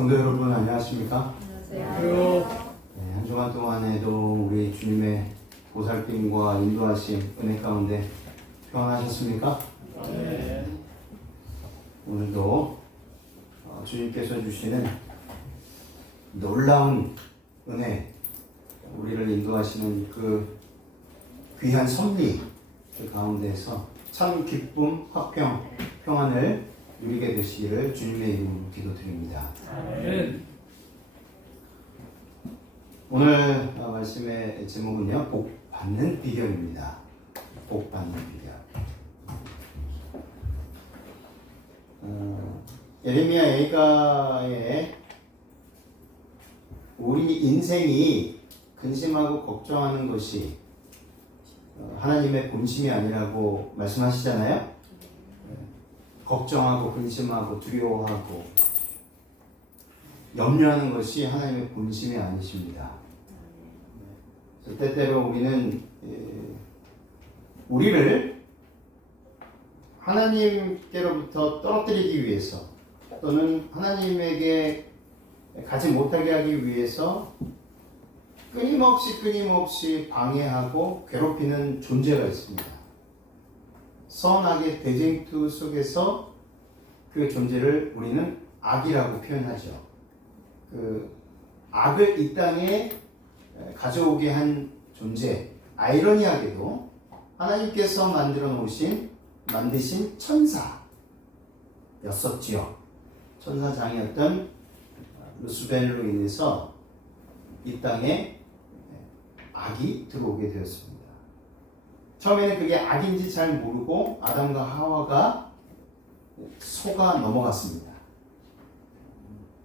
성도 여러분 안녕하십니까? 안녕하세요. 네, 한 주간 동안에도 우리 주님의 보살핌과 인도하심 은혜 가운데 평안하셨습니까? 네. 오늘도 주님께서 주시는 놀라운 은혜, 우리를 인도하시는 그 귀한 섭리 그 가운데서 참 기쁨, 화평, 평안을 누리게 되시기를 주님의 이름으로 기도드립니다. 아멘. 오늘 말씀의 제목은요, 복 받는 비결입니다. 복 받는 비결. 예레미야 예가에 우리 인생이 근심하고 걱정하는 것이 하나님의 본심이 아니라고 말씀하시잖아요. 걱정하고 근심하고 두려워하고 염려하는 것이 하나님의 본심이 아니십니다. 때때로 우리는 우리를 하나님께로부터 떨어뜨리기 위해서 또는 하나님에게 가지 못하게 하기 위해서 끊임없이 방해하고 괴롭히는 존재가 있습니다. 선악의 대쟁투 속에서 그 존재를 우리는 악이라고 표현하죠. 그 악을 이 땅에 가져오게 한 존재, 아이러니하게도 하나님께서 만드신 천사였었지요. 천사장이었던 루스벨로 인해서 이 땅에 악이 들어오게 되었습니다. 처음에는 그게 악인지 잘 모르고 아담과 하와가 속아 넘어갔습니다.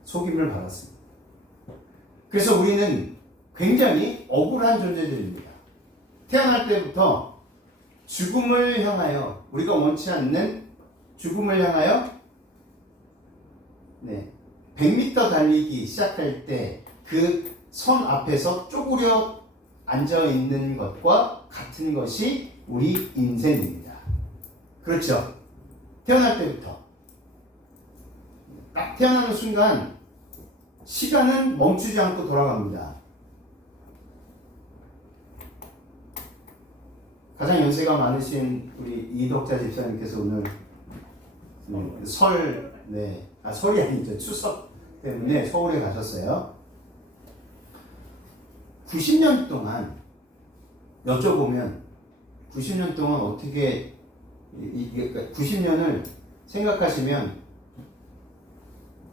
속임을 받았습니다. 그래서 우리는 굉장히 억울한 존재들입니다. 태어날 때부터 죽음을 향하여, 우리가 원치 않는 죽음을 향하여 100m 달리기 시작할 때 그 선 앞에서 쪼그려 앉아있는 것과 같은 것이 우리 인생입니다. 그렇죠? 태어날 때부터 딱 태어나는 순간 시간은 멈추지 않고 돌아갑니다. 가장 연세가 많으신 우리 이덕자 집사님께서 오늘 설이 아니죠. 추석 때문에 서울에 가셨어요. 90년 동안 여쭤보면 90년 동안 어떻게 90년을 생각하시면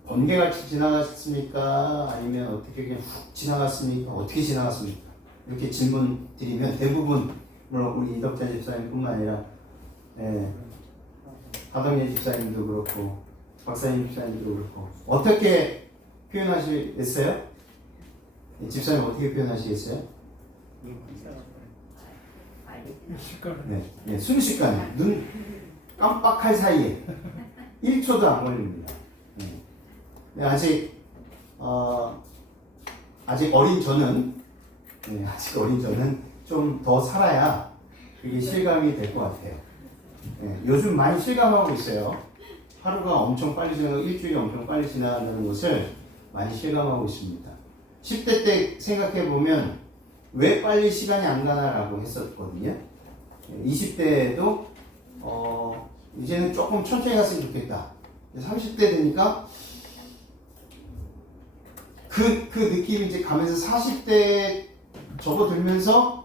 번개같이 지나갔습니까? 아니면 어떻게 그냥 훅 지나갔습니까? 어떻게 지나갔습니까? 이렇게 질문 드리면 대부분 물론 우리 이덕자 집사님뿐만 아니라 하동예 집사님도 그렇고 박사님 집사님도 그렇고 어떻게 표현하시겠어요? 집사님 어떻게 표현하시겠어요? 순식간에 눈 깜빡할 사이에 1초도 안 걸립니다. 아직 어린 저는 좀 더 살아야 그게 실감이 될 것 같아요. 요즘 많이 실감하고 있어요. 하루가 엄청 빨리 지나고 일주일이 엄청 빨리 지나가는 것을 많이 실감하고 있습니다. 10대 때 생각해보면 왜 빨리 시간이 안 가나라고 했었거든요. 20대에도 이제는 조금 천천히 갔으면 좋겠다. 30대 되니까 그 느낌이 이제 가면서 40대 접어들면서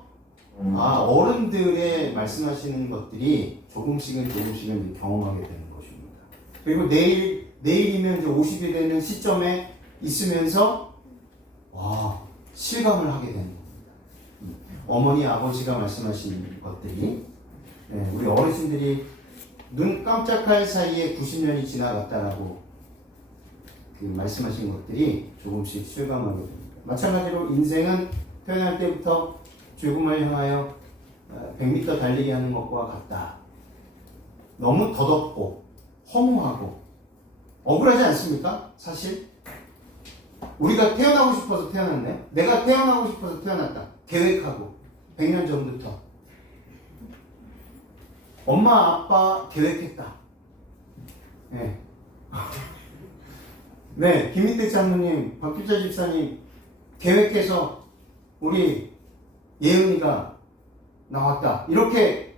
어른들의 말씀하시는 것들이 조금씩은 경험하게 되는 것입니다. 그리고 내일이면 이제 50이 되는 시점에 있으면서 실감을 하게 되는 겁니다. 어머니, 아버지가 말씀하신 것들이 우리 어르신들이 눈 깜짝할 사이에 90년이 지나갔다라고 말씀하신 것들이 조금씩 실감하게 됩니다. 마찬가지로 인생은 태어날 때부터 죽음을 향하여 100m 달리기 하는 것과 같다. 너무 더덥고 허무하고 억울하지 않습니까? 사실 우리가 태어나고 싶어서 태어났네. 내가 태어나고 싶어서 태어났다. 계획하고 100년 전부터 엄마 아빠 계획했다. 네, 김인택 장로님, 박규자 집사님 계획해서 우리 예은이가 나왔다. 이렇게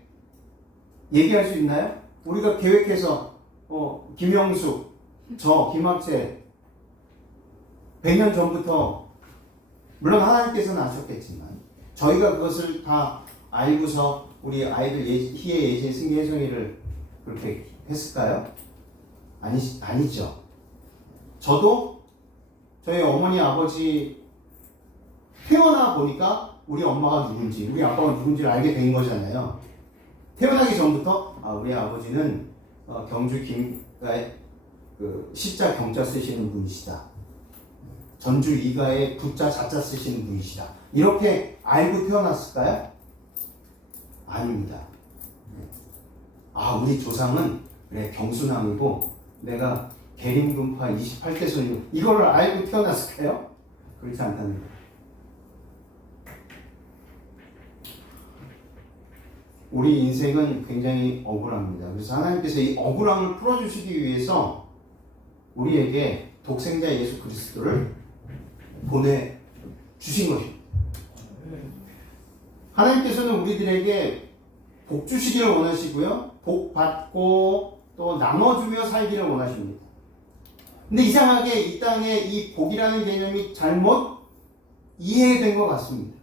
얘기할 수 있나요? 우리가 계획해서 김영숙, 저 김학재 100년 전부터 물론 하나님께서는 아셨겠지만 저희가 그것을 다 알고서 우리 아이들 희애, 예진, 승기, 혜성이를 그렇게 했을까요? 아니죠. 저도 저희 어머니, 아버지 태어나 보니까 우리 엄마가 누군지, 우리 아빠가 누군지를 알게 된 거잖아요. 태어나기 전부터 우리 아버지는 경주 김가에 시자 경자 쓰시는 분이시다. 전주 이가에 부자 자자 쓰시는 분이시다. 이렇게 알고 태어났을까요? 아닙니다. 우리 조상은 그래 경순왕이고 내가 계림군파 28대 손님 이거를 알고 태어났을까요? 그렇지 않다는 거예요. 우리 인생은 굉장히 억울합니다. 그래서 하나님께서 이 억울함을 풀어주시기 위해서 우리에게 독생자 예수 그리스도를 보내주신 것입니다. 하나님께서는 우리들에게 복 주시기를 원하시고요. 복 받고 또 나눠주며 살기를 원하십니다. 근데 이상하게 이 땅에 이 복이라는 개념이 잘못 이해된 것 같습니다.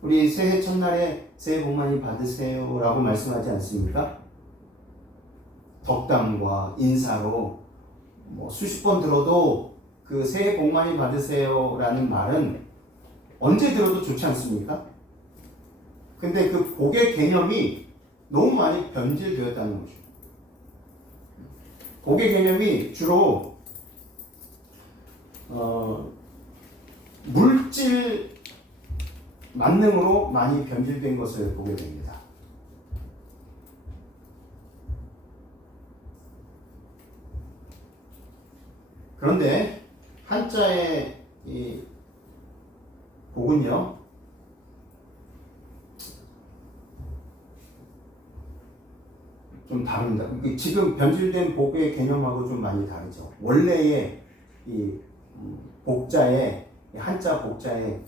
우리 새해 첫날에 새해 복 많이 받으세요 라고 말씀하지 않습니까? 덕담과 인사로 수십 번 들어도 그 새해 복 많이 받으세요 라는 말은 언제 들어도 좋지 않습니까? 근데 그 복의 개념이 너무 많이 변질되었다는 거죠. 복의 개념이 주로 물질 만능으로 많이 변질된 것을 보게 됩니다. 그런데 한자의 이 복은요, 좀 다릅니다. 지금 변질된 복의 개념하고 좀 많이 다르죠. 원래의 이 복자의 한자 복자의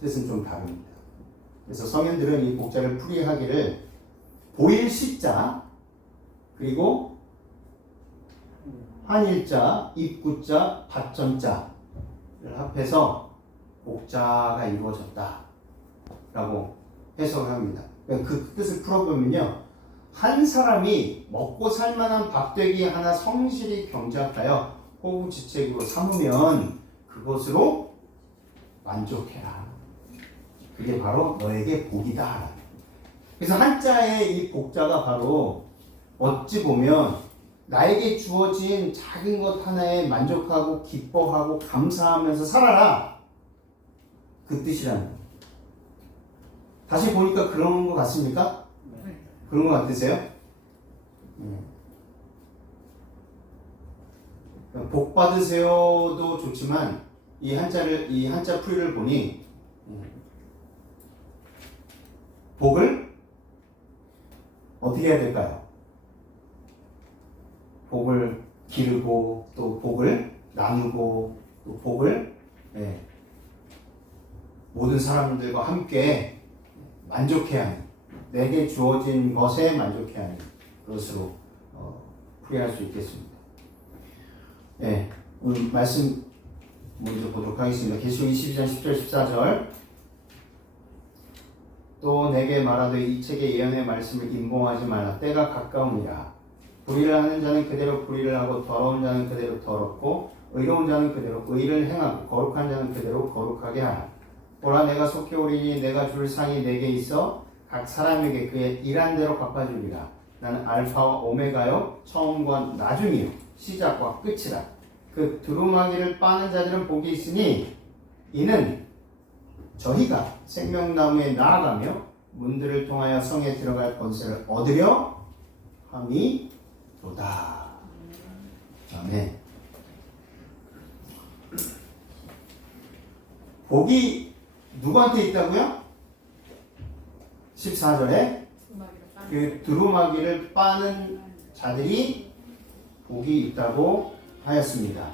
뜻은 좀 다릅니다. 그래서 성현들은 이 복자를 풀이하기를 보일 시자 그리고 한일자, 입구자, 받전자를 합해서 복자가 이루어졌다 라고 해석을 합니다. 그 뜻을 풀어보면요, 한 사람이 먹고 살만한 밥되기 하나 성실히 경작하여 호구지책으로 삼으면 그것으로 만족해라. 그게 바로 너에게 복이다. 그래서 한자의 이 복자가 바로 어찌 보면 나에게 주어진 작은 것 하나에 만족하고 기뻐하고 감사하면서 살아라. 그 뜻이라는 거예요. 다시 보니까 그런 것 같습니까? 네. 그런 것 같으세요? 복 받으세요도 좋지만 이 한자 풀이를 보니 복을 어떻게 해야 될까요? 복을 기르고 또 복을 나누고 또 복을 모든 사람들과 함께 만족해야 하는, 내게 주어진 것에 만족해야 하는 것으로 풀이할 수 있겠습니다. 오늘 말씀 먼저 보도록 하겠습니다. 계시록 22장 10절 14절. 또 내게 말하되 이 책의 예언의 말씀을 임봉하지 말라. 때가 가까우니라. 불의를 하는 자는 그대로 불의를 하고 더러운 자는 그대로 더럽고 의로운 자는 그대로 의를 행하고 거룩한 자는 그대로 거룩하게 하라. 보라, 내가 속히 오리니 내가 줄 상이 내게 있어 각 사람에게 그의 일한 대로 갚아주리라. 나는 알파와 오메가요 처음과 나중이요 시작과 끝이라. 그 두루마기를 빠는 자들은 복이 있으니 이는 저희가 생명나무에 나아가며 문들을 통하여 성에 들어갈 권세를 얻으려 함이로다. 아멘. 복이 누구한테 있다고요? 14절에 그 두루마기를 빠는 자들이 복이 있다고 하였습니다.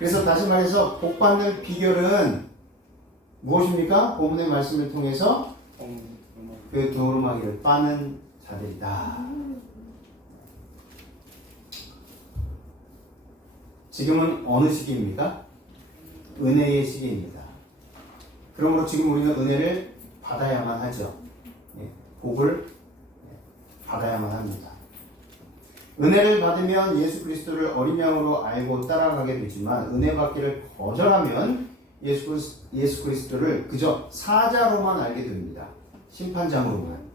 그래서 다시 말해서 복 받는 비결은 무엇입니까? 본문의 말씀을 통해서 그 두루마기를 빠는 자들이다. 지금은 어느 시기입니까? 은혜의 시기입니다. 그러므로 지금 우리는 은혜를 받아야만 하죠. 복을 받아야만 합니다. 은혜를 받으면 예수 그리스도를 어린 양으로 알고 따라가게 되지만 은혜 받기를 거절하면 예수 그리스도를 그저 사자로만 알게 됩니다. 심판장으로만,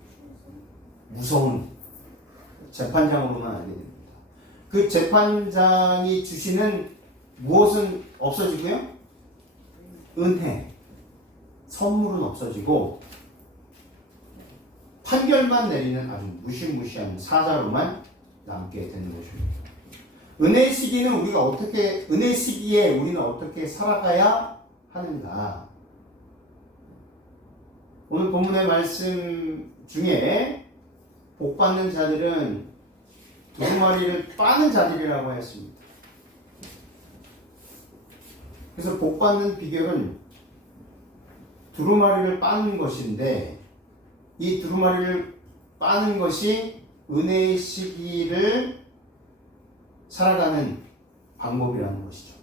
무서운 재판장으로만 알게 됩니다. 그 재판장이 주시는 무엇은 없어지고요? 은혜, 선물은 없어지고 판결만 내리는 아주 무시무시한 사자로만 남게 되는 것입니다. 은혜 시기는 은혜 시기에 우리는 어떻게 살아가야 하는가? 오늘 본문의 말씀 중에 복 받는 자들은 두루마리를 빠는 자들이라고 했습니다. 그래서 복 받는 비결은 두루마리를 빠는 것인데 이 두루마리를 빠는 것이 은혜의 시기를 살아가는 방법이라는 것이죠.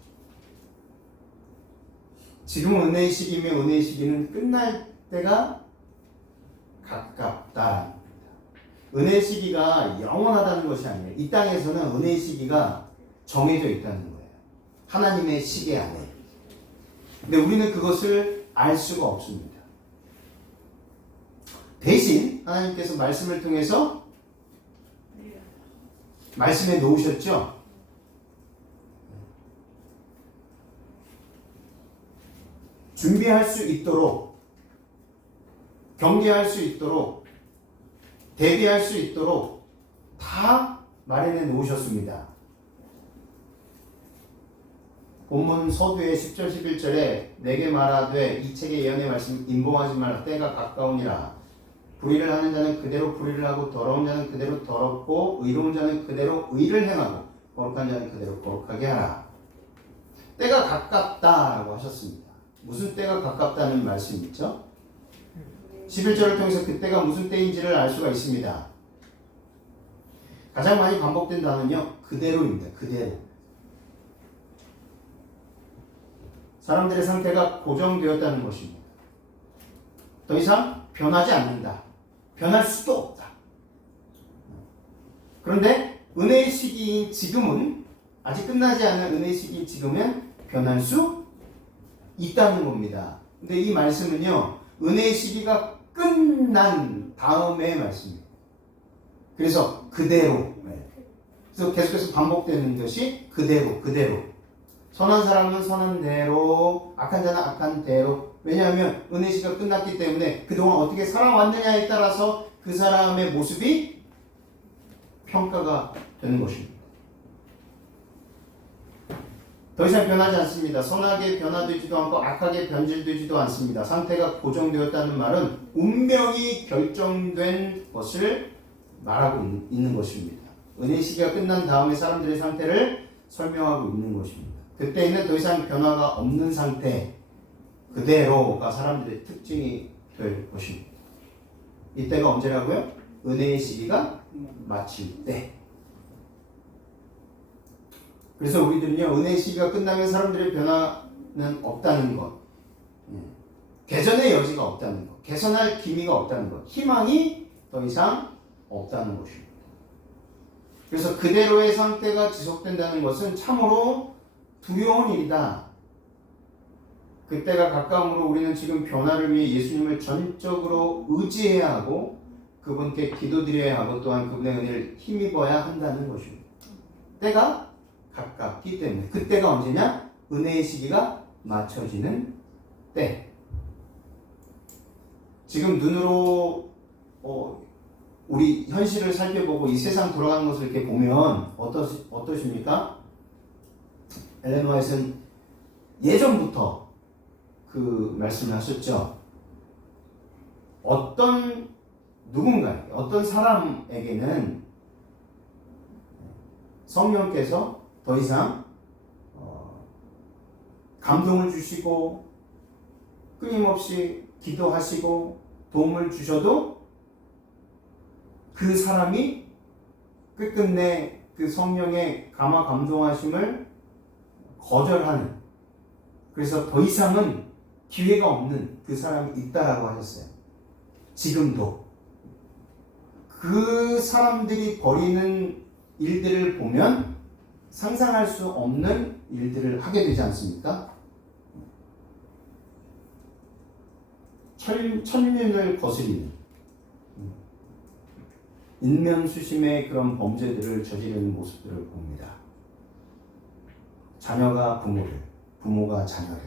지금은 은혜의 시기이며 은혜의 시기는 끝날 때가 가깝다. 은혜의 시기가 영원하다는 것이 아니에요. 이 땅에서는 은혜의 시기가 정해져 있다는 거예요. 하나님의 시계 안에. 근데 우리는 그것을 알 수가 없습니다. 대신 하나님께서 말씀을 통해서 말씀에 놓으셨죠? 준비할 수 있도록, 경계할 수 있도록, 대비할 수 있도록 다 마련해 놓으셨습니다. 본문 서두에 10절 11절에 내게 말하되 이 책의 예언의 말씀 임봉하지 말라 때가 가까우니라. 불의를 하는 자는 그대로 불의를 하고 더러운 자는 그대로 더럽고 의로운 자는 그대로 의를 행하고 거룩한 자는 그대로 거룩하게 하라. 때가 가깝다라고 하셨습니다. 무슨 때가 가깝다는 말씀이 있죠? 11절을 통해서 그 때가 무슨 때인지를 알 수가 있습니다. 가장 많이 반복된 단어는요, 그대로입니다. 그대로. 사람들의 상태가 고정되었다는 것입니다. 더 이상 변하지 않는다. 변할 수도 없다. 그런데 은혜의 시기인 지금은, 아직 끝나지 않은 은혜의 시기인 지금은 변할 수 있다는 겁니다. 근데 이 말씀은요, 은혜의 시기가 끝난 다음의 말씀입니다. 그래서 그대로. 그래서 계속해서 반복되는 것이 그대로. 선한 사람은 선한 대로, 악한 자는 악한 대로. 왜냐하면 은혜 시기가 끝났기 때문에 그동안 어떻게 살아왔느냐에 따라서 그 사람의 모습이 평가가 되는 것입니다. 더 이상 변하지 않습니다. 선하게 변화되지도 않고 악하게 변질되지도 않습니다. 상태가 고정되었다는 말은 운명이 결정된 것을 말하고 있는 것입니다. 은혜 시기가 끝난 다음에 사람들의 상태를 설명하고 있는 것입니다. 그때에는 더 이상 변화가 없는 상태, 그대로가 사람들의 특징이 될 것입니다. 이때가 언제라고요? 은혜의 시기가 마칠 때. 그래서 우리들은요, 은혜의 시기가 끝나면 사람들의 변화는 없다는 것, 개선의 여지가 없다는 것, 개선할 기미가 없다는 것, 희망이 더 이상 없다는 것입니다. 그래서 그대로의 상태가 지속된다는 것은 참으로 두려운 일이다. 그때가 가까움으로 우리는 지금 변화를 위해 예수님을 전적으로 의지해야 하고 그분께 기도드려야 하고 또한 그분의 은혜를 힘입어야 한다는 것입니다. 때가 가깝기 때문에. 그때가 언제냐? 은혜의 시기가 맞춰지는 때. 지금 눈으로 우리 현실을 살펴보고 이 세상 돌아가는 것을 이렇게 보면 어떠십니까? 엘렌 화이트는 예전부터 그 말씀을 하셨죠. 어떤 누군가에게, 어떤 사람에게는 성령께서 더 이상 감동을 주시고 끊임없이 기도하시고 도움을 주셔도 그 사람이 끝끝내 그 성령의 감화 감동하심을 거절하는, 그래서 더 이상은 기회가 없는 그 사람이 있다라고 하셨어요. 지금도 그 사람들이 벌이는 일들을 보면 상상할 수 없는 일들을 하게 되지 않습니까? 천륜을 거스리는 인면수심의 그런 범죄들을 저지르는 모습들을 봅니다. 자녀가 부모를, 부모가 자녀를,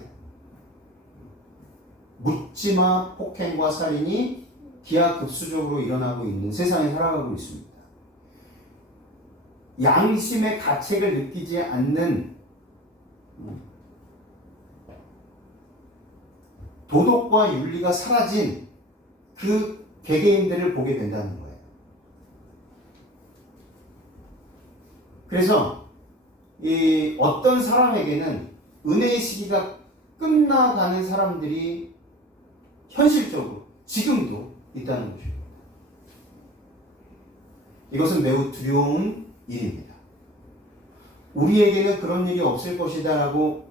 묻지마 폭행과 살인이 기하급수적으로 일어나고 있는 세상에 살아가고 있습니다. 양심의 가책을 느끼지 않는 도덕과 윤리가 사라진 그 개개인들을 보게 된다는 거예요. 그래서 이 어떤 사람에게는 은혜의 시기가 끝나가는 사람들이 현실적으로 지금도 있다는 것입니다. 이것은 매우 두려운 일입니다. 우리에게는 그런 일이 없을 것이다 라고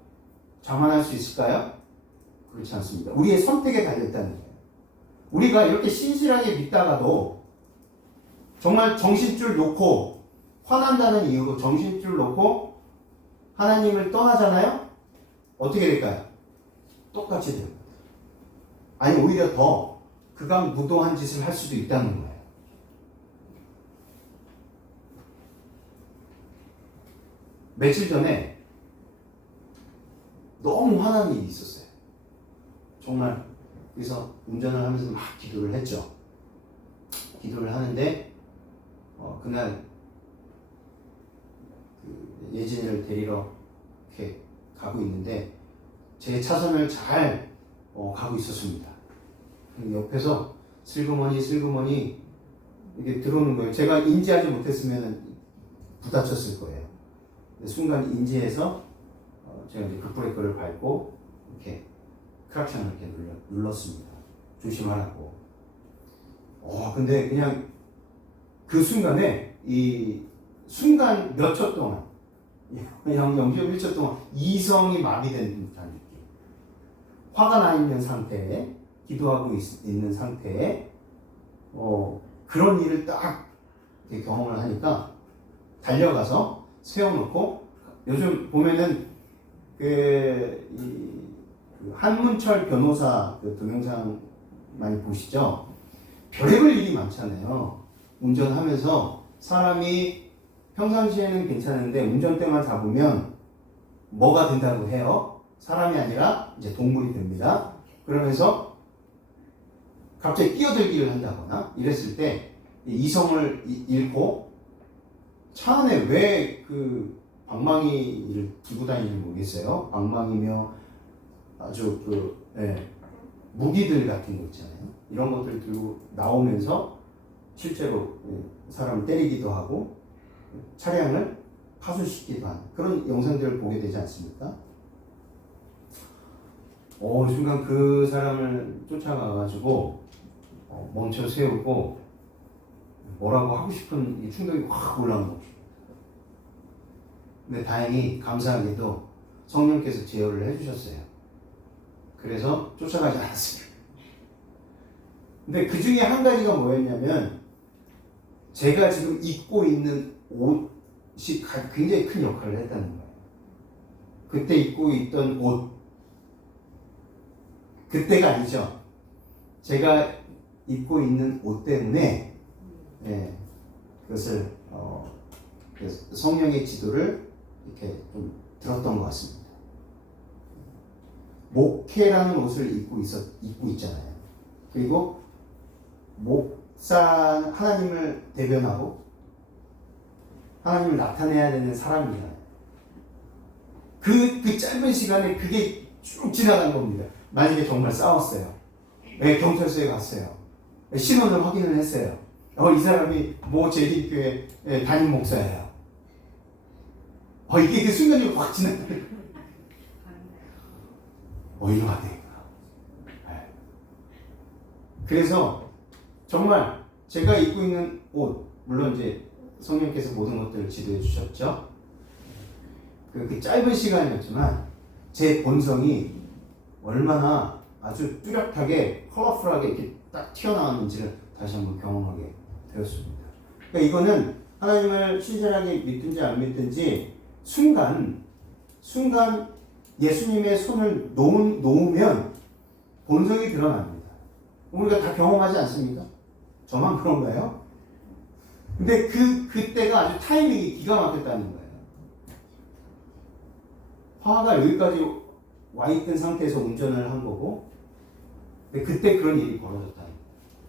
자만할 수 있을까요? 그렇지 않습니다. 우리의 선택에 달려있다는 거예요. 우리가 이렇게 신실하게 믿다가도 정말 정신줄 놓고 화난다는 이유로 정신줄 놓고 하나님을 떠나잖아요? 어떻게 될까요? 똑같이 됩니다. 아니 오히려 더 극악무도한 짓을 할 수도 있다는 거예요. 며칠 전에 너무 화난 일이 있었어요. 정말. 그래서 운전을 하면서 막 기도를 했죠. 기도를 하는데 그날 그 예진이를 데리러 이렇게 가고 있는데 제 차선을 잘 가고 있었습니다. 옆에서 슬그머니 이게 들어오는 거예요. 제가 인지하지 못했으면 부딪혔을 거예요. 순간 인지해서 제가 이제 급브레이크를 밟고 이렇게 크락션을 이렇게 눌렀습니다. 조심하라고. 근데 그냥 그 순간에 이 순간 몇 초 동안 그냥 0.1초 동안 이성이 마비된 듯한 느낌. 화가 나 있는 상태에 기도하고 있는 상태에 그런 일을 딱 이렇게 경험을 하니까 달려가서 세워놓고 요즘 보면은 그 한문철 변호사 그 동영상 많이 보시죠? 별의별 일이 많잖아요. 운전하면서 사람이 평상시에는 괜찮은데 운전대만 잡으면 뭐가 된다고 해요? 사람이 아니라 이제 동물이 됩니다. 그러면서 갑자기 끼어들기를 한다거나 이랬을 때 이성을 잃고 차 안에 왜 그 방망이를 들고 다니는지 모르겠어요. 방망이며 아주 무기들 같은 거 있잖아요. 이런 것들 들고 나오면서 실제로 사람을 때리기도 하고 차량을 파손시키기도 하는 그런 영상들을 보게 되지 않습니까? 순간 그 사람을 쫓아가가지고 멈춰 세우고 뭐라고 하고 싶은 이 충동이 확 올라오는 거죠. 근데 다행히 감사하게도 성령께서 제어를 해주셨어요. 그래서 쫓아가지 않았어요. 근데 그 중에 한 가지가 뭐였냐면 제가 지금 입고 있는 옷이 굉장히 큰 역할을 했다는 거예요. 그때 입고 있던 옷, 그때가 아니죠. 제가 입고 있는 옷 때문에 그것을 성령의 지도를 이렇게 좀 들었던 것 같습니다. 목회라는 옷을 입고 있잖아요. 그리고 목사 하나님을 대변하고 하나님을 나타내야 되는 사람이잖아요. 그 짧은 시간에 그게 쭉 지나간 겁니다. 만약에 정말 싸웠어요. 경찰서에 갔어요. 신원을 확인을 했어요. 이 사람이 제일교회 담임 목사예요. 이게 그 순간이 확 지나가요. 이러면 안 되겠구나. 네. 그래서 정말 제가 입고 있는 옷, 물론 이제 성령께서 모든 것들을 지도해 주셨죠. 그 짧은 시간이었지만 제 본성이 얼마나 아주 뚜렷하게 컬러풀하게 이렇게 딱 튀어나왔는지를 다시 한번 경험하게 되었습니다. 그러니까 이거는 하나님을 신실하게 믿든지 안 믿든지 순간 예수님의 손을 놓으면 본성이 드러납니다. 우리가 다 경험하지 않습니까? 저만 그런가요? 근데 그때가 아주 타이밍이 기가 막혔다는 거예요. 화가 여기까지 와 있던 상태에서 운전을 한 거고, 근데 그때 그런 일이 벌어졌다는 거예요.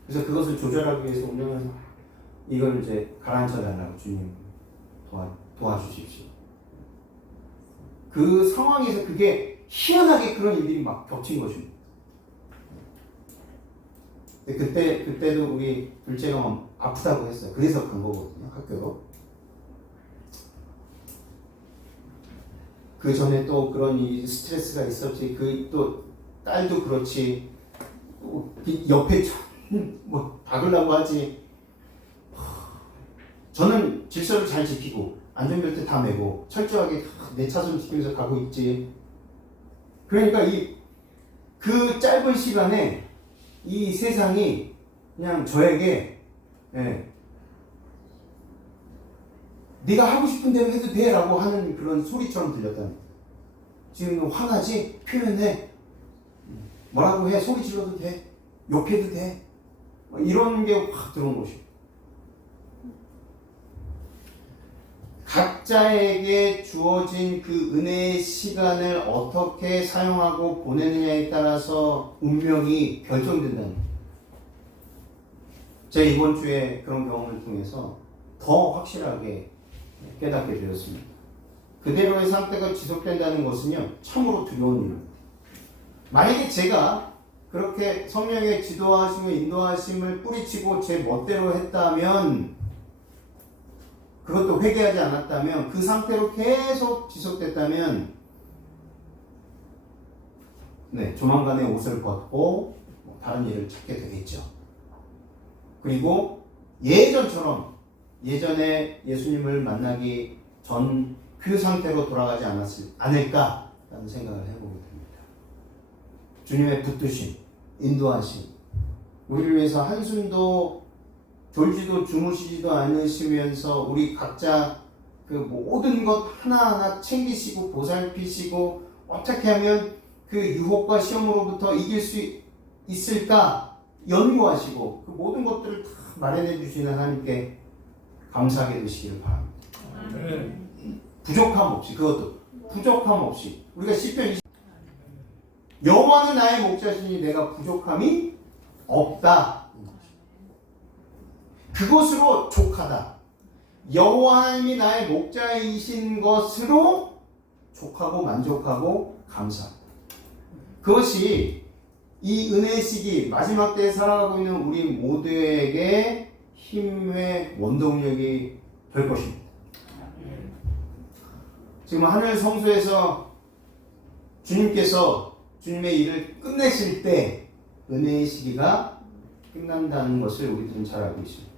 그래서 그것을 조절하기 위해서 운전을 이걸 이제 가라앉혀 달라고 주님 도와주십시오. 그 상황에서 그게 희한하게 그런 일들이 막 겹친 것입니다. 그때도 우리 둘째가 아프다고 했어요. 그래서 간 거거든요, 학교로. 그 전에 또 그런 스트레스가 있었지. 또 딸도 그렇지. 또 옆에 뭐 박으려고 하지. 저는 질서를 잘 지키고 안전벨트 다 매고 철저하게 내 차선 지키면서 가고 있지. 그러니까 그 짧은 시간에 이 세상이 그냥 저에게 네가 하고 싶은 대로 해도 돼 라고 하는 그런 소리처럼 들렸다는 거예요. 지금 화나지? 표현해. 뭐라고 해? 소리 질러도 돼. 욕해도 돼. 이런 게 확 들어온 것이에요. 각자에게 주어진 그 은혜의 시간을 어떻게 사용하고 보내느냐에 따라서 운명이 결정된다는 거예요. 제가 이번 주에 그런 경험을 통해서 더 확실하게 깨닫게 되었습니다. 그대로의 상태가 지속된다는 것은요, 참으로 두려운 일입니다. 만약에 제가 그렇게 성령의 지도하심을 인도하심을 뿌리치고 제 멋대로 했다면, 그것도 회개하지 않았다면, 그 상태로 계속 지속됐다면, 조만간에 옷을 벗고 다른 일을 찾게 되겠죠. 그리고 예전에 예수님을 만나기 전 그 상태로 돌아가지 않을까라는 생각을 해보게 됩니다. 주님의 붙드심, 인도하심, 우리를 위해서 한숨도 졸지도 주무시지도 않으시면서 우리 각자 그 모든 것 하나하나 챙기시고 보살피시고 어떻게 하면 그 유혹과 시험으로부터 이길 수 있을까 연구하시고 그 모든 것들을 다 마련해 주시는 하나님께 감사하게 되시기를 바랍니다. 부족함 없이, 그것도 부족함 없이 우리가 시편 20 여호와는 나의 목자시니 내가 부족함이 없다. 그것으로 족하다. 여호와 하나님이 나의 목자이신 것으로 족하고 만족하고 감사합니다. 그것이 이 은혜의 시기 마지막 때에 살아가고 있는 우리 모두에게 힘의 원동력이 될 것입니다. 지금 하늘 성소에서 주님께서 주님의 일을 끝내실 때 은혜의 시기가 끝난다는 것을 우리들은 잘 알고 있습니다.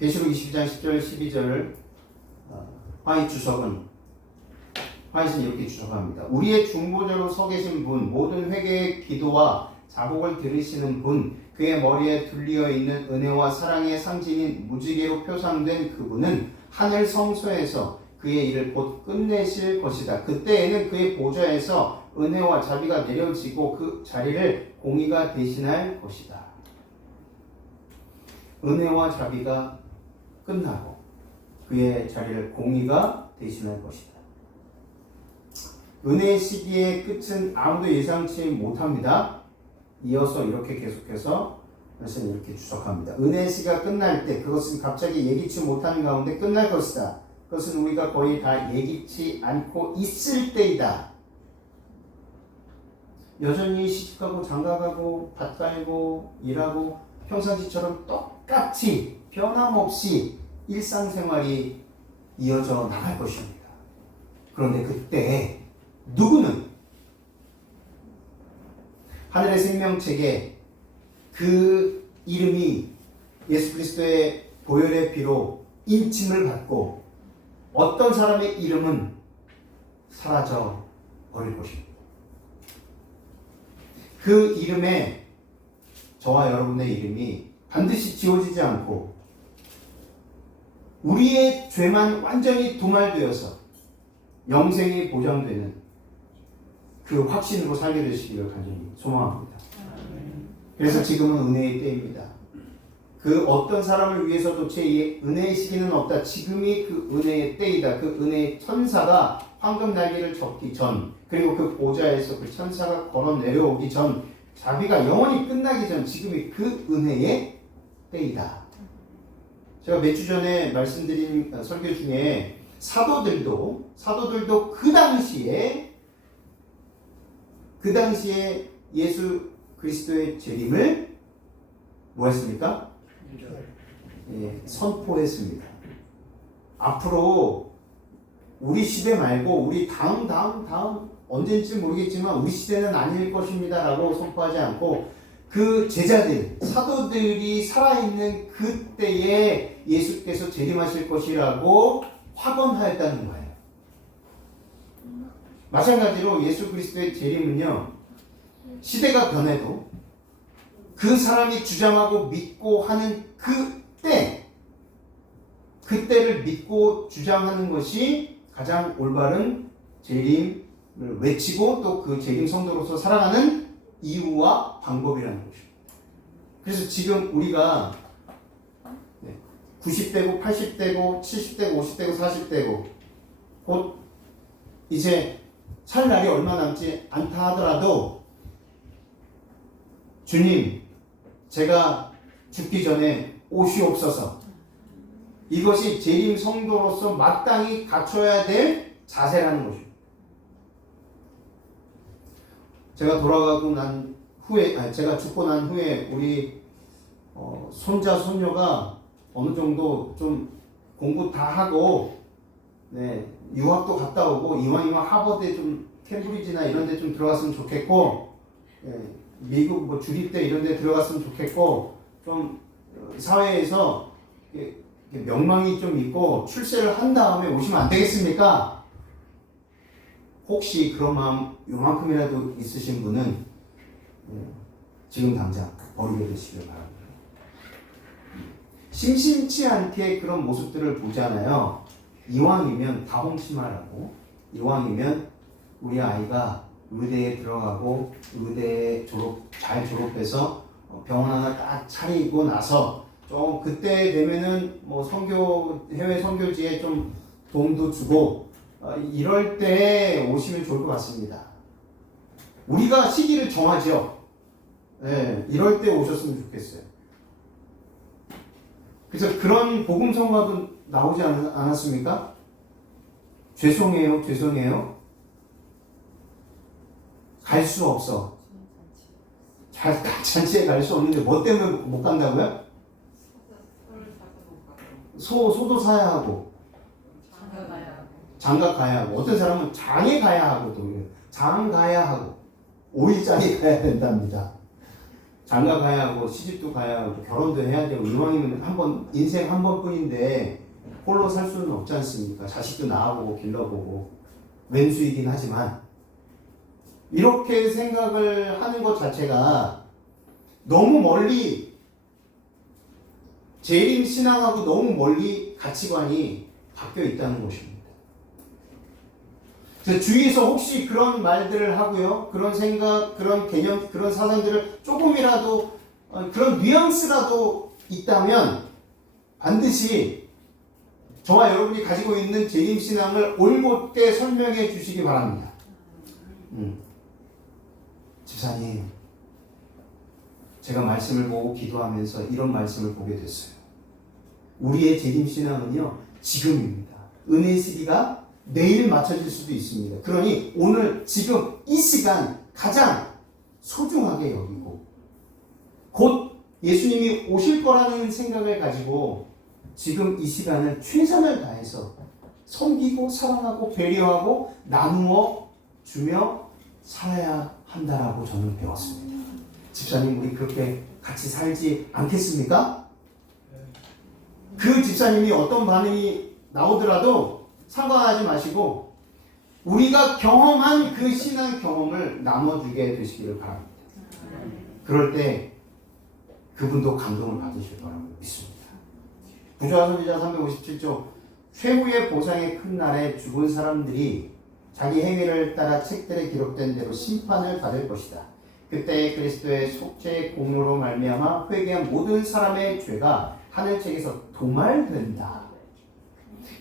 계시록 22장 10절 12절 화이트는 이렇게 주석합니다. 우리의 중보자로 서 계신 분, 모든 회개의 기도와 자복을 들으시는 분, 그의 머리에 둘리어 있는 은혜와 사랑의 상징인 무지개로 표상된 그분은 하늘 성소에서 그의 일을 곧 끝내실 것이다. 그때에는 그의 보좌에서 은혜와 자비가 내려지고 그 자리를 공의가 대신할 것이다. 은혜와 자비가 끝나고 그의 자리를 공의가 대신할 것이다. 은혜의 시기의 끝은 아무도 예상치 못합니다. 이어서 이렇게 계속해서 말씀을 이렇게 주석합니다. 은혜의 시기가 끝날 때 그것은 갑자기 예기치 못하는 가운데 끝날 것이다. 그것은 우리가 거의 다 예기치 않고 있을 때이다. 여전히 시집가고 장가가고 밭 갈고 일하고 평상시처럼 똑같이 변함없이 일상생활이 이어져 나갈 것입니다. 그런데 그때 누구는 하늘의 생명책에 그 이름이 예수 그리스도의 보혈의 피로 인침을 받고 어떤 사람의 이름은 사라져 버릴 것입니다. 그 이름에 저와 여러분의 이름이 반드시 지워지지 않고 우리의 죄만 완전히 도말되어서 영생이 보장되는 그 확신으로 살게 되시기를 간절히 소망합니다. 그래서 지금은 은혜의 때입니다. 그 어떤 사람을 위해서도 제 은혜의 시기는 없다. 지금이 그 은혜의 때이다. 그 은혜의 천사가 황금 날개를 접기 전, 그리고 그 보좌에서 그 천사가 걸어 내려오기 전, 자비가 영원히 끝나기 전, 지금이 그 은혜의 때이다. 제가 몇 주 전에 말씀드린 설교 중에 사도들도 그 당시에 예수 그리스도의 재림을 뭐 했습니까? 예, 선포했습니다. 앞으로 우리 시대 말고 우리 다음 언제인지 모르겠지만 우리 시대는 아닐 것입니다 라고 선포하지 않고 그 제자들, 사도들이 살아있는 그때에 예수께서 재림하실 것이라고 확언하였다는 거예요. 마찬가지로 예수 그리스도의 재림은요, 시대가 변해도 그 사람이 주장하고 믿고 하는 그때를 믿고 주장하는 것이 가장 올바른 재림을 외치고 또 그 재림 성도로서 살아가는 이유와 방법이라는 것입니다. 그래서 지금 우리가 90대고 80대고 70대고 50대고 40대고 곧 이제 살 날이 얼마 남지 않다 하더라도 주님, 제가 죽기 전에 오시옵소서. 이것이 재림 성도로서 마땅히 갖춰야 될 자세라는 것입니다. 제가 돌아가고 난 후에, 제가 죽고 난 후에 우리 손자, 손녀가 어느 정도 좀 공부 다 하고, 유학도 갔다 오고, 이왕이면 하버드에 좀 캠브리지나 이런 데 좀 들어갔으면 좋겠고, 미국 뭐 주립대 이런 데 들어갔으면 좋겠고, 좀 사회에서 명망이 좀 있고 출세를 한 다음에 오시면 안 되겠습니까? 혹시 그런 마음 요만큼이라도 있으신 분은 지금 당장 버리게 되시길 바랍니다. 심심치 않게 그런 모습들을 보잖아요. 이왕이면 다홍치마라고, 이왕이면 우리 아이가 의대에 들어가고 의대 잘 졸업해서 병원 하나 딱 차리고 나서 좀 그때 되면은 뭐 해외 선교지에 좀 도움도 주고 이럴 때 오시면 좋을 것 같습니다. 우리가 시기를 정하죠. 이럴 때 오셨으면 좋겠어요. 그래서 그런 복음 성가도 나오지 않았습니까? 죄송해요. 갈 수 없어. 잔치에 갈 수 없는데 뭐 때문에 못 간다고요? 소도 사야 하고, 장가 가야 하고, 어떤 사람은 장에 가야 하고, 장 가야 하고, 5일장에 가야 된답니다. 장가 가야 하고, 시집도 가야 하고, 결혼도 해야 되고, 이왕이면 인생 한 번뿐인데 홀로 살 수는 없지 않습니까? 자식도 낳아보고 길러보고, 왼수이긴 하지만 이렇게 생각을 하는 것 자체가 너무 멀리, 재림 신앙하고 너무 멀리 가치관이 바뀌어 있다는 것입니다. 주위에서 혹시 그런 말들을 하고요, 그런 생각, 그런 개념, 그런 사상들을 조금이라도 그런 뉘앙스라도 있다면 반드시 저와 여러분이 가지고 있는 재림 신앙을 올곧게 설명해 주시기 바랍니다. 집사님, 제가 말씀을 보고 기도하면서 이런 말씀을 보게 됐어요. 우리의 재림 신앙은요, 지금입니다. 은혜의 시기가 내일 맞춰질 수도 있습니다. 그러니 오늘 지금 이 시간 가장 소중하게 여기고 곧 예수님이 오실 거라는 생각을 가지고 지금 이 시간을 최선을 다해서 섬기고 사랑하고 배려하고 나누어 주며 살아야 한다라고 저는 배웠습니다. 집사님, 우리 그렇게 같이 살지 않겠습니까? 그 집사님이 어떤 반응이 나오더라도 상관하지 마시고 우리가 경험한 그 신앙 경험을 나눠주게 되시기를 바랍니다. 그럴 때 그분도 감동을 받으실 거라고 믿습니다. 부조화 선지자 357조 최후의 보상의 큰 날에 죽은 사람들이 자기 행위를 따라 책들에 기록된 대로 심판을 받을 것이다. 그때 그리스도의 속죄의 공로로 말미암아 회개한 모든 사람의 죄가 하늘책에서 도말된다.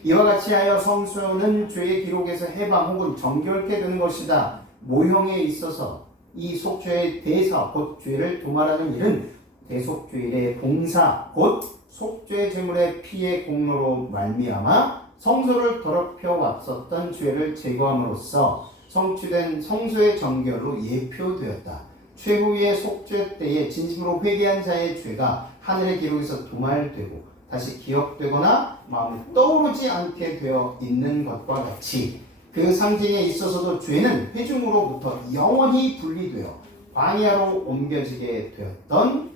이와 같이 하여 성소는 죄의 기록에서 해방 혹은 정결케 되는 것이다. 모형에 있어서 이 속죄의 대사 곧 죄를 도말하는 일은 대속죄일의 봉사 곧 속죄 제물의 피의 공로로 말미암아 성소를 더럽혀 왔었던 죄를 제거함으로써 성취된 성소의 정결로 예표되었다. 최후의 속죄 때에 진심으로 회개한 자의 죄가 하늘의 기록에서 도말되고 다시 기억되거나 마음에 떠오르지 않게 되어 있는 것과 같이 그 상징에 있어서도 죄는 회중으로부터 영원히 분리되어 광야로 옮겨지게 되었던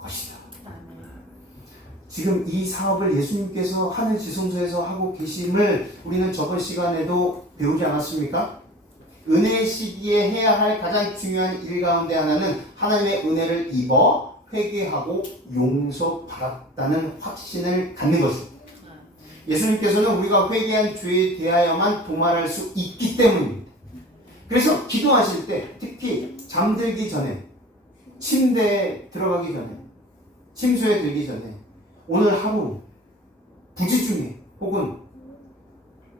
것이다. 지금 이 사업을 예수님께서 하늘 지성소에서 하고 계심을 우리는 저번 시간에도 배우지 않았습니까? 은혜의 시기에 해야 할 가장 중요한 일 가운데 하나는 하나님의 은혜를 입어 회개하고 용서받았다는 확신을 갖는 것입니다. 예수님께서는 우리가 회개한 죄에 대하여만 도말할 수 있기 때문입니다. 그래서 기도하실 때 특히 잠들기 전에 침대에 들어가기 전에 침소에 들기 전에 오늘 하루 부지 중에 혹은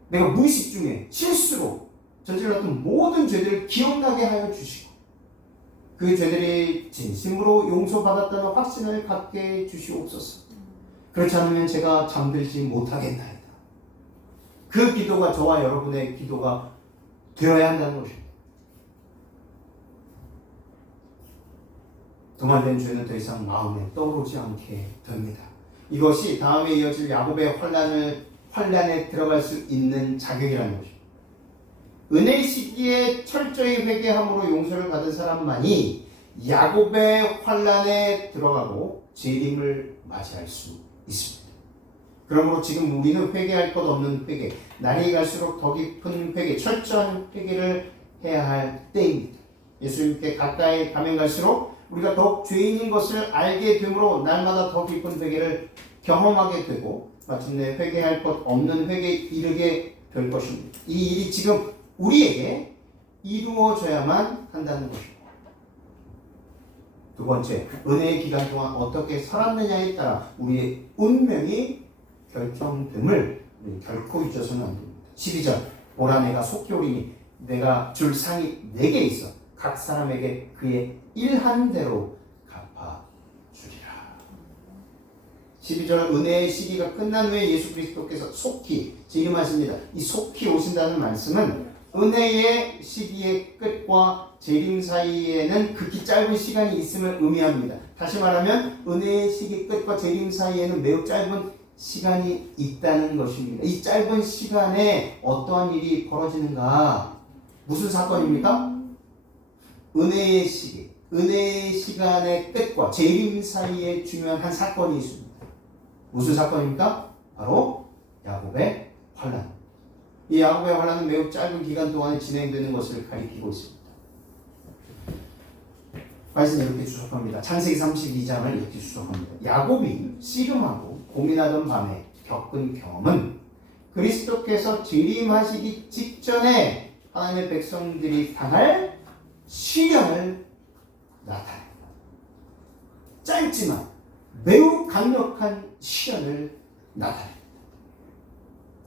내가 무의식 중에 실수로 저질렀던 모든 죄들을 기억나게 하여 주시고 그 죄들이 진심으로 용서받았다는 확신을 갖게 해 주시옵소서. 그렇지 않으면 제가 잠들지 못하겠나이다. 그 기도가 저와 여러분의 기도가 되어야 한다는 것입니다. 도말된 죄는 더 이상 마음에 떠오르지 않게 됩니다. 이것이 다음에 이어질 야곱의 환란에 들어갈 수 있는 자격이라는 것입니다. 은혜의 시기에 철저히 회개함으로 용서를 받은 사람만이 야곱의 환란에 들어가고 재림을 맞이할 수 있습니다. 그러므로 지금 우리는 회개할 것 없는 회개, 날이 갈수록 더 깊은 회개, 철저한 회개를 해야 할 때입니다. 예수님께 가까이 가면 갈수록 우리가 더욱 죄인인 것을 알게 되므로 날마다 더 깊은 회개를 경험하게 되고 마침내 회개할 것 없는 회개에 이르게 될 것입니다. 이 일이 지금 우리에게 이루어져야만 한다는 것입니다. 두 번째, 은혜의 기간 동안 어떻게 살았느냐에 따라 우리의 운명이 결정됨을 결코 잊어서는 안 됩니다. 12절, 보라 내가 속히 오리니 내가 줄 상이 내게 있어 각 사람에게 그의 일한 대로 갚아주리라. 12절, 은혜의 시기가 끝난 후에 예수 그리스도께서 속히 재림하십니다. 이 속히 오신다는 말씀은 은혜의 시기의 끝과 재림 사이에는 극히 짧은 시간이 있음을 의미합니다. 다시 말하면 은혜의 시기 끝과 재림 사이에는 매우 짧은 시간이 있다는 것입니다. 이 짧은 시간에 어떠한 일이 벌어지는가? 무슨 사건입니까? 은혜의 시기, 은혜의 시간의 끝과 재림 사이에 중요한 한 사건이 있습니다. 무슨 사건입니까? 바로 야곱의 환란. 이 야곱의 환란은 매우 짧은 기간 동안에 진행되는 것을 가리키고 있습니다. 말씀이 이렇게 추적합니다. 창세기 32장을 이렇게 추적합니다. 야곱이 씨름하고 고민하던 밤에 겪은 경험은 그리스도께서 재림하시기 직전에 하나님의 백성들이 당할 시련을 나타냅니다. 짧지만 매우 강력한 시련을 나타냅니다.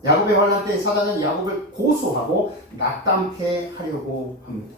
야곱의 환란 때 사단은 야곱을 고소하고 낙담케 하려고 합니다.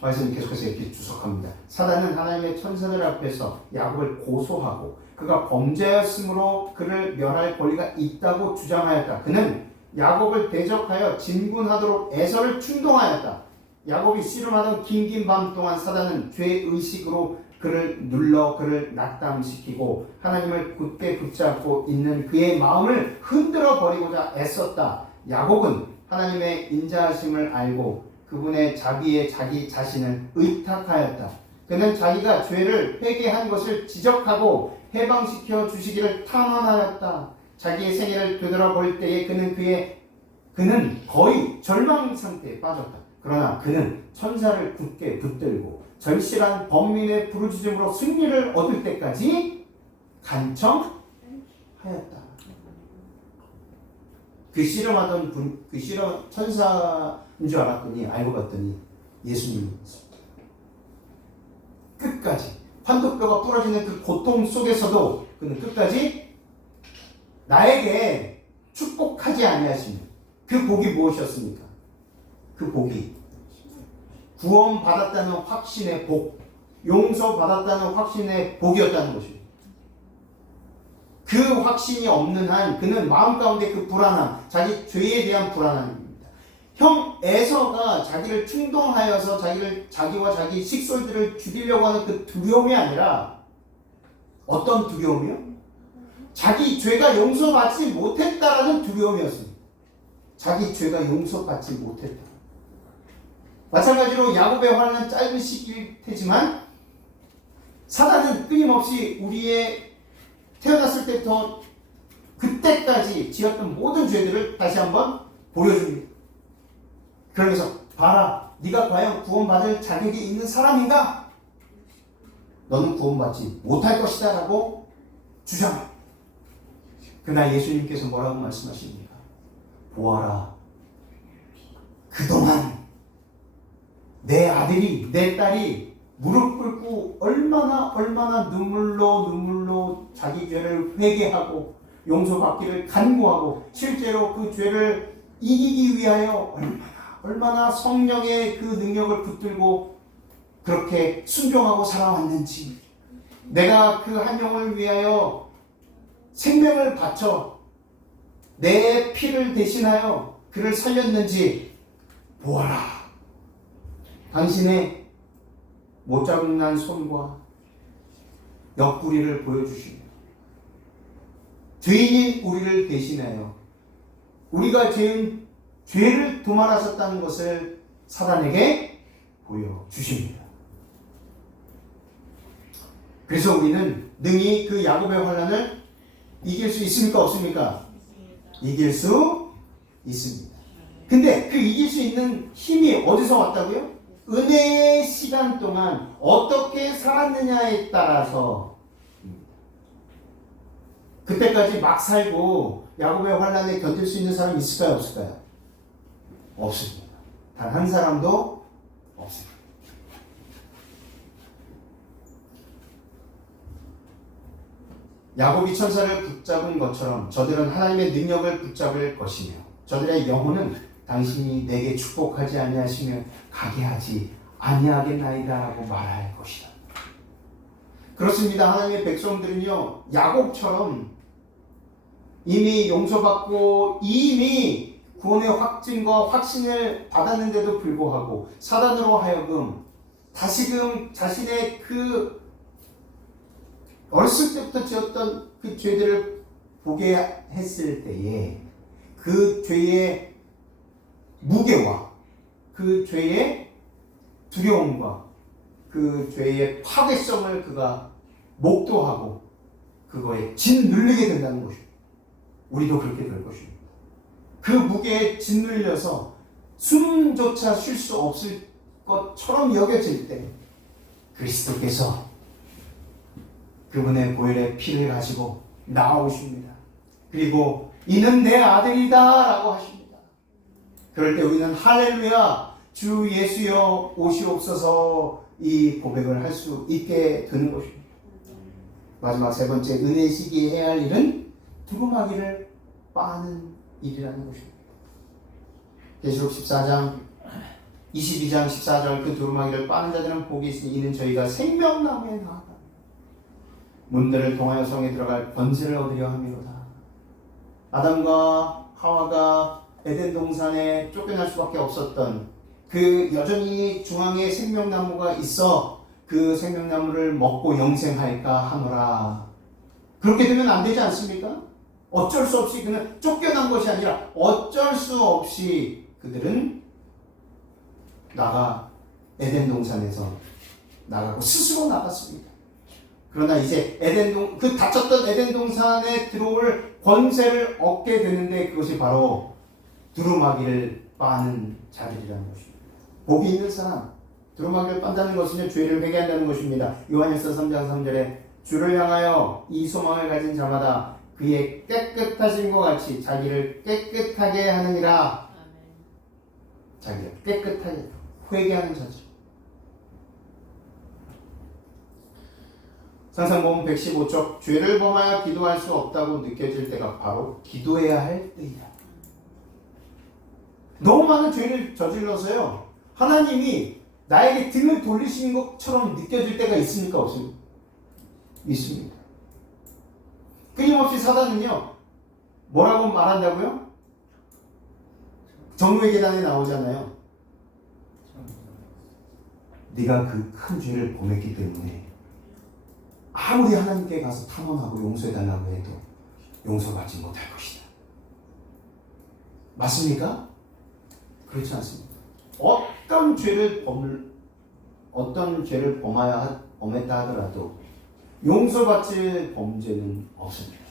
말씀 계속해서 이렇게 주석합니다. 사단은 하나님의 천사들 앞에서 야곱을 고소하고 그가 범죄였으므로 그를 멸할 권리가 있다고 주장하였다. 그는 야곱을 대적하여 진군하도록 에서를 충동하였다. 야곱이 씨름하던 긴긴 밤 동안 사단은 죄의식으로 그를 눌러 그를 낙담시키고 하나님을 굳게 붙잡고 있는 그의 마음을 흔들어 버리고자 애썼다. 야곱은 하나님의 인자하심을 알고 그 그분의 자기 자신을 의탁하였다. 그는 자기가 죄를 회개한 것을 지적하고 해방시켜 주시기를 탐험하였다. 자기의 생애를 되돌아볼 때에 그는 거의 절망 상태에 빠졌다. 그러나 그는 천사를 굳게 붙들고 절실한 번민의 부르짖음으로 승리를 얻을 때까지 간청하였다. 그 실험하던 분, 그 실험 천사인 줄 알았더니 알고 봤더니 예수님이었습니다. 끝까지 환도뼈가 부러지는 그 고통 속에서도 그는 끝까지 나에게 축복하지 아니하시며 그 복이 무엇이었습니까? 그 복이 구원받았다는 확신의 복, 용서받았다는 확신의 복이었다는 것입니다. 그 확신이 없는 한 그는 마음 가운데 그 불안함, 자기 죄에 대한 불안함입니다. 형 에서가 자기를 충동하여서 자기와 자기 식솔들을 죽이려고 하는 그 두려움이 아니라 어떤 두려움이요? 자기 죄가 용서받지 못했다라는 두려움이었습니다. 자기 죄가 용서받지 못했다. 마찬가지로 야곱의 환난은 짧은 시기일 테지만 사단은 끊임없이 우리의 태어났을 때부터 그때까지 지었던 모든 죄들을 다시 한번 보여줍니다. 그러면서 봐라, 네가 과연 구원받을 자격이 있는 사람인가? 너는 구원받지 못할 것이다 라고 주장합니다. 그러나 예수님께서 뭐라고 말씀하십니까? 보아라, 그동안 내 아들이, 내 딸이 무릎 꿇고 얼마나 눈물로 자기 죄를 회개하고 용서받기를 간구하고 실제로 그 죄를 이기기 위하여 얼마나 성령의 그 능력을 붙들고 그렇게 순종하고 살아왔는지, 내가 그 한 영을 위하여 생명을 바쳐 내 피를 대신하여 그를 살렸는지 보아라. 당신의 못자국난 손과 옆구리를 보여주시며 죄인인 우리를 대신하여 우리가 죄를 도말하셨다는 것을 사단에게 보여주십니다. 그래서 우리는 능히 그 야곱의 환난을 이길 수 있습니까? 없습니까? 이길 수 있습니다. 근데 그 이길 수 있는 힘이 어디서 왔다고요? 은혜의 시간 동안 어떻게 살았느냐에 따라서 그때까지 막 살고 야곱의 환난에 견딜 수 있는 사람이 있을까요? 없을까요? 없습니다. 단 한 사람도 없습니다. 야곱이 천사를 붙잡은 것처럼 저들은 하나님의 능력을 붙잡을 것이며 저들의 영혼은 당신이 내게 축복하지 아니하시며 가게 하지 아니하겠나이다 라고 말할 것이다. 그렇습니다. 하나님의 백성들은요, 야곱처럼 이미 용서받고 이미 구원의 확증과 확신을 받았는데도 불구하고 사단으로 하여금 다시금 자신의 그 어렸을 때부터 지었던 그 죄들을 보게 했을 때에 그 죄의 무게와 그 죄의 두려움과 그 죄의 파괴성을 그가 목도하고 그거에 짓눌리게 된다는 것입니다. 우리도 그렇게 될 것입니다. 그 무게에 짓눌려서 숨조차 쉴 수 없을 것처럼 여겨질 때 그리스도께서 그분의 보혈의 피를 가지고 나오십니다. 그리고 이는 내 아들이다 라고 하십니다. 그럴 때 우리는 할렐루야 주 예수여 오시옵소서 이 고백을 할 수 있게 되는 것입니다. 마지막 세 번째, 은혜 시기에 해야 할 일은 두루마기를 빠는 일이라는 것입니다. 계시록 14장 22장 14절 그 두루마기를 빠는 자들은 복이 있으니 이는 저희가 생명나무에 나아가 문들을 통하여 성에 들어갈 권세를 얻으려 함이로다. 아담과 하와가 에덴 동산에 쫓겨날 수밖에 없었던 그 여전히 중앙에 생명나무가 있어 그 생명나무를 먹고 영생할까 하노라. 그렇게 되면 안 되지 않습니까? 어쩔 수 없이 그는 쫓겨난 것이 아니라 어쩔 수 없이 그들은 에덴 동산에서 나가고 스스로 나갔습니다. 그러나 이제 그 닫혔던 에덴 동산에 들어올 권세를 얻게 되는데 그것이 바로 두루마기를 빠는 자들이라는 것입니다. 복이 있는 사람, 두루마기를 빤다는 것은요, 죄를 회개한다는 것입니다. 요한일서 3장 3절에 주를 향하여 이 소망을 가진 자마다 그의 깨끗하심과 같이 자기를 깨끗하게 하느니라. 자기가 깨끗하게 회개하는 자죠. 산상보험 115쪽, 죄를 범하여 기도할 수 없다고 느껴질 때가 바로 기도해야 할 때이다. 너무 많은 죄를 저질러서요, 하나님이 나에게 등을 돌리시는 것처럼 느껴질 때가 있습니까? 없습니까? 있습니다. 끊임없이 사단은요, 뭐라고 말한다고요? 정죄의 계단에 나오잖아요. 네가 그 큰 죄를 범했기 때문에 아무리 하나님께 가서 탐험하고 용서해달라고 해도 용서받지 못할 것이다. 맞습니까? 그렇지 않습니다. 어떤 죄를 범했다 하더라도 용서받을 범죄는 없습니다.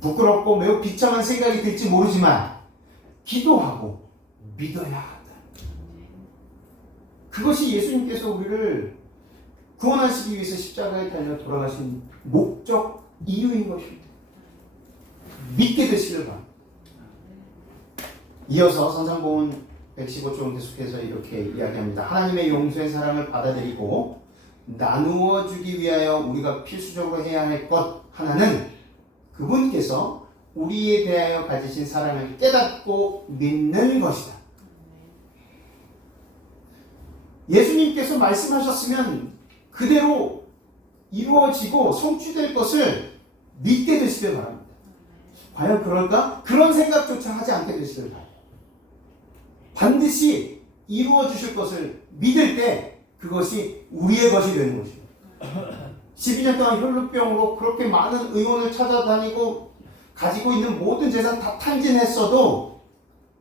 부끄럽고 매우 비참한 생각이 들지 모르지만 기도하고 믿어야 한다. 그것이 예수님께서 우리를 구원하시기 위해서 십자가에 달려 돌아가신 목적 이유인 것입니다. 믿게 되시길 바랍니다. 이어서 산상보험 115쪽 계속해서 이렇게 이야기합니다. 하나님의 용서의 사랑을 받아들이고 나누어 주기 위하여 우리가 필수적으로 해야 할 것 하나는 그분께서 우리에 대하여 가지신 사랑을 깨닫고 믿는 것이다. 예수님께서 말씀하셨으면 그대로 이루어지고 성취될 것을 믿게 되시길 바랍니다. 과연 그럴까? 그런 생각조차 하지 않게 되시길 바랍니다. 반드시 이루어 주실 것을 믿을 때 그것이 우리의 것이 되는 것입니다. 12년 동안 혈루병으로 그렇게 많은 의원을 찾아다니고 가지고 있는 모든 재산 다 탕진했어도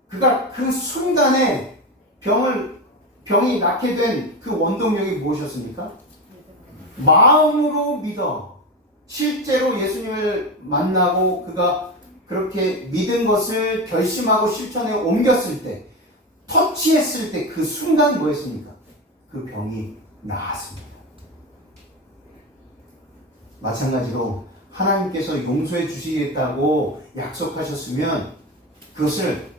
그가 그 순간에 병이 낫게 된 그 원동력이 무엇이었습니까? 마음으로 믿어 실제로 예수님을 만나고 그가 그렇게 믿은 것을 결심하고 실천에 옮겼을 때, 터치했을 때 그 순간 뭐였습니까? 그 병이 나았습니다. 마찬가지로 하나님께서 용서해 주시겠다고 약속하셨으면 그것을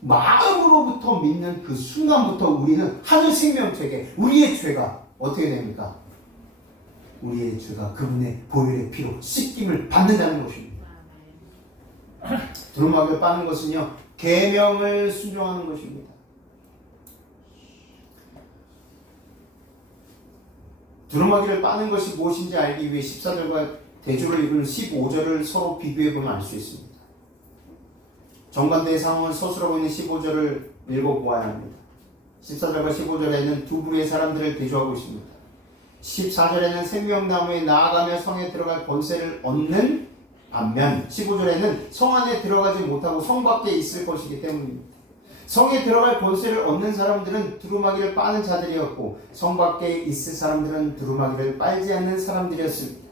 마음으로부터 믿는 그 순간부터 우리는 하늘 생명체계, 우리의 죄가 어떻게 됩니까? 우리의 죄가 그분의 보혈의 피로 씻김을 받는다는 것입니다. 두루마기를 빠는 것은요, 계명을 순종하는 것입니다. 두루마기를 빠는 것이 무엇인지 알기 위해 14절과 대조를 이루는 15절을 서로 비교해보면 알 수 있습니다. 정반대의 상황을 서술하고 있는 15절을 읽어보아야 합니다. 14절과 15절에는 두 부류의 사람들을 대조하고 있습니다. 14절에는 생명나무에 나아가며 성에 들어갈 권세를 얻는 반면 15절에는 성 안에 들어가지 못하고 성 밖에 있을 것이기 때문입니다. 성에 들어갈 권세를 얻는 사람들은 두루마기를 빠는 자들이었고 성 밖에 있을 사람들은 두루마기를 빨지 않는 사람들이었습니다.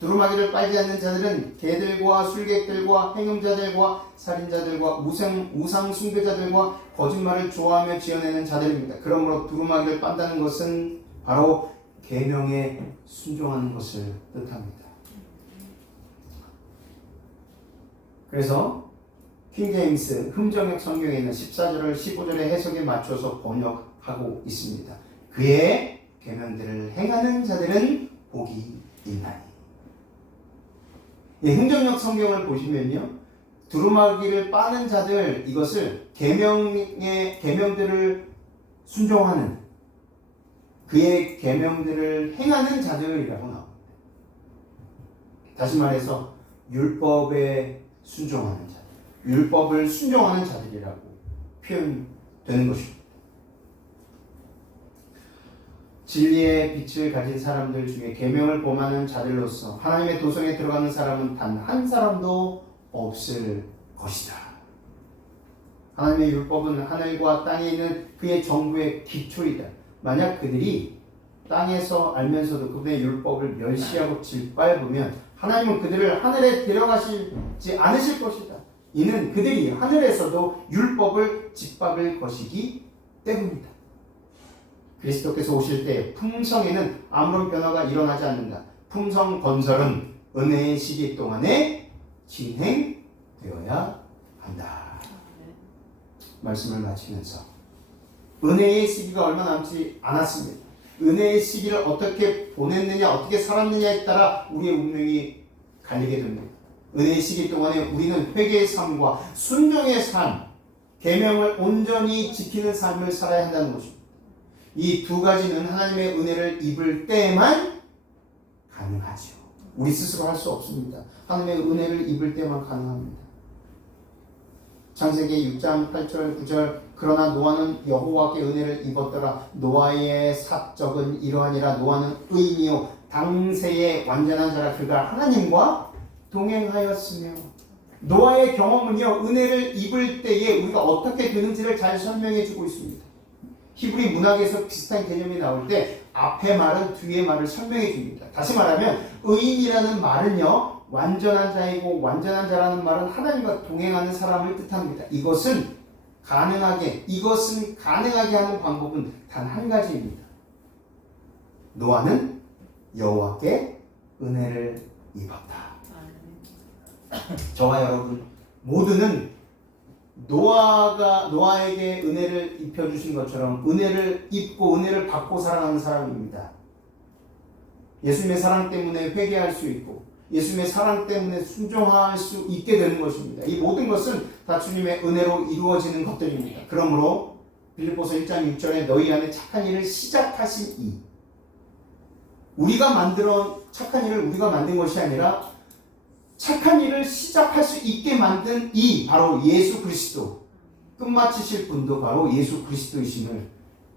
두루마기를 빨지 않는 자들은 개들과 술객들과 행음자들과 살인자들과 우상 숭배자들과 거짓말을 좋아하며 지어내는 자들입니다. 그러므로 두루마기를 빤다는 것은 바로 계명에 순종하는 것을 뜻합니다. 그래서 킹제임스 흠정역 성경에 있는 14절을 15절의 해석에 맞춰서 번역하고 있습니다. 그의 계명들을 행하는 자들은 복이 있나니. 흠정역 성경을 보시면요, 두루마기를 빠는 자들, 이것을 계명들을 순종하는, 그의 계명들을 행하는 자들이라고 나옵니다. 다시 말해서 율법에 순종하는 자들, 율법을 순종하는 자들이라고 표현되는 것입니다. 진리의 빛을 가진 사람들 중에 계명을 범하는 자들로서 하나님의 도성에 들어가는 사람은 단 한 사람도 없을 것이다. 하나님의 율법은 하늘과 땅에 있는 그의 정부의 기초이다. 만약 그들이 땅에서 알면서도 그분의 율법을 멸시하고 짓밟으면 하나님은 그들을 하늘에 데려가시지 않으실 것이다. 이는 그들이 하늘에서도 율법을 짓밟을 것이기 때문이다. 그리스도께서 오실 때 품성에는 아무런 변화가 일어나지 않는다. 품성 건설은 은혜의 시기 동안에 진행되어야 한다. 말씀을 마치면서 은혜의 시기가 얼마 남지 않았습니다. 은혜의 시기를 어떻게 보냈느냐, 어떻게 살았느냐에 따라 우리의 운명이 갈리게 됩니다. 은혜의 시기 동안에 우리는 회개의 삶과 순종의 삶, 계명을 온전히 지키는 삶을 살아야 한다는 것입니다. 이 두 가지는 하나님의 은혜를 입을 때에만 가능하죠. 우리 스스로 할 수 없습니다. 하나님의 은혜를 입을 때만 가능합니다. 창세기 6장 8절 9절 그러나 노아는 여호와께 은혜를 입었더라. 노아의 사적은 이러하니라. 노아는 의인이요 당세의 완전한 자라. 그가 하나님과 동행하였으며. 노아의 경험은요, 은혜를 입을 때에 우리가 어떻게 되는지를 잘 설명해 주고 있습니다. 히브리 문학에서 비슷한 개념이 나올 때 앞의 말은 뒤의 말을 설명해 줍니다. 다시 말하면 의인이라는 말은요, 완전한 자이고 완전한 자라는 말은 하나님과 동행하는 사람을 뜻합니다. 이것은 가능하게 하는 방법은 단 한 가지입니다. 노아는 여호와께 은혜를 입었다. 저와 여러분 모두는 노아에게 은혜를 입혀주신 것처럼 은혜를 입고 은혜를 받고 살아가는 사람입니다. 예수님의 사랑 때문에 회개할 수 있고 예수님의 사랑 때문에 순종할 수 있게 되는 것입니다. 이 모든 것은 다 주님의 은혜로 이루어지는 것들입니다. 그러므로 빌립보서 1장 6절에 너희 안에 착한 일을 시작하신 이, 착한 일을 우리가 만든 것이 아니라 착한 일을 시작할 수 있게 만든 이 바로 예수 그리스도, 끝마치실 분도 바로 예수 그리스도이심을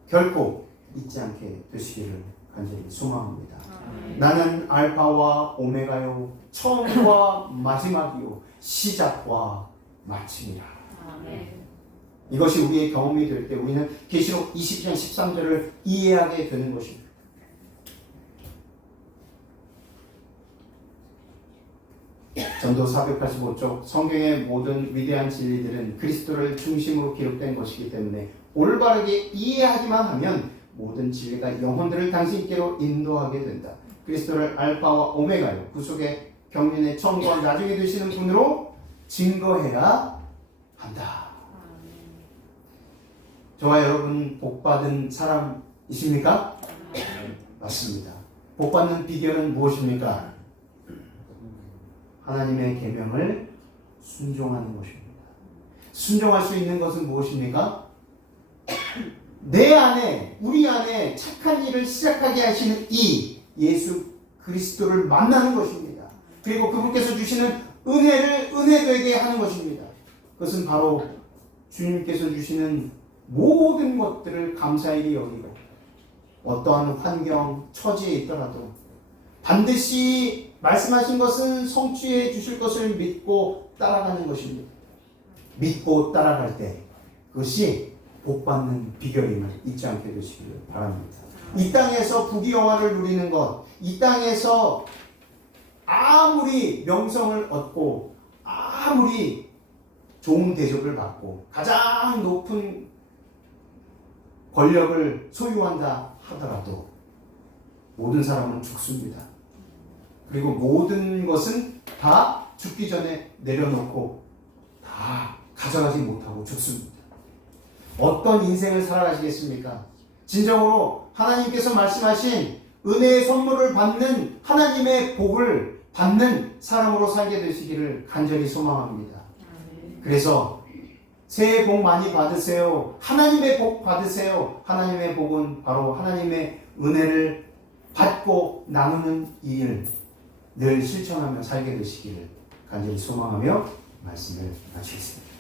결코 잊지 않게 되시기를 간절히 소망합니다. 나는 알파와 오메가요, 처음과 마지막이요, 시작과 마침이라. 이것이 우리의 경험이 될 때 우리는 계시록 20장 13절을 이해하게 되는 것입니다. 전도 485쪽 성경의 모든 위대한 진리들은 그리스도를 중심으로 기록된 것이기 때문에 올바르게 이해하기만 하면 모든 진리가 영혼들을 당신께로 인도하게 된다. 그리스도를 알파와 오메가요, 구속의 경륜의 처음과 나중에 되시는 분으로 증거해야 한다. 저와 여러분 복받은 사람이십니까? 맞습니다. 복받는 비결은 무엇입니까? 하나님의 계명을 순종하는 것입니다. 순종할 수 있는 것은 무엇입니까? 우리 안에 착한 일을 시작하게 하시는 이 예수 그리스도를 만나는 것입니다. 그리고 그분께서 주시는 은혜를 은혜되게 하는 것입니다. 그것은 바로 주님께서 주시는 모든 것들을 감사히 여기고 어떠한 환경, 처지에 있더라도 반드시 말씀하신 것은 성취해 주실 것을 믿고 따라가는 것입니다. 믿고 따라갈 때 그것이 복받는 비결임을 잊지 않게 되시기를 바랍니다. 이 땅에서 부귀영화를 누리는 것, 이 땅에서 아무리 명성을 얻고 아무리 좋은 대접을 받고 가장 높은 권력을 소유한다 하더라도 모든 사람은 죽습니다. 그리고 모든 것은 다 죽기 전에 내려놓고 다 가져가지 못하고 죽습니다. 어떤 인생을 살아가시겠습니까? 진정으로 하나님께서 말씀하신 은혜의 선물을 받는 하나님의 복을 받는 사람으로 살게 되시기를 간절히 소망합니다. 그래서 새해 복 많이 받으세요. 하나님의 복 받으세요. 하나님의 복은 바로 하나님의 은혜를 받고 나누는 일 늘 실천하며 살게 되시기를 간절히 소망하며 말씀을 마치겠습니다.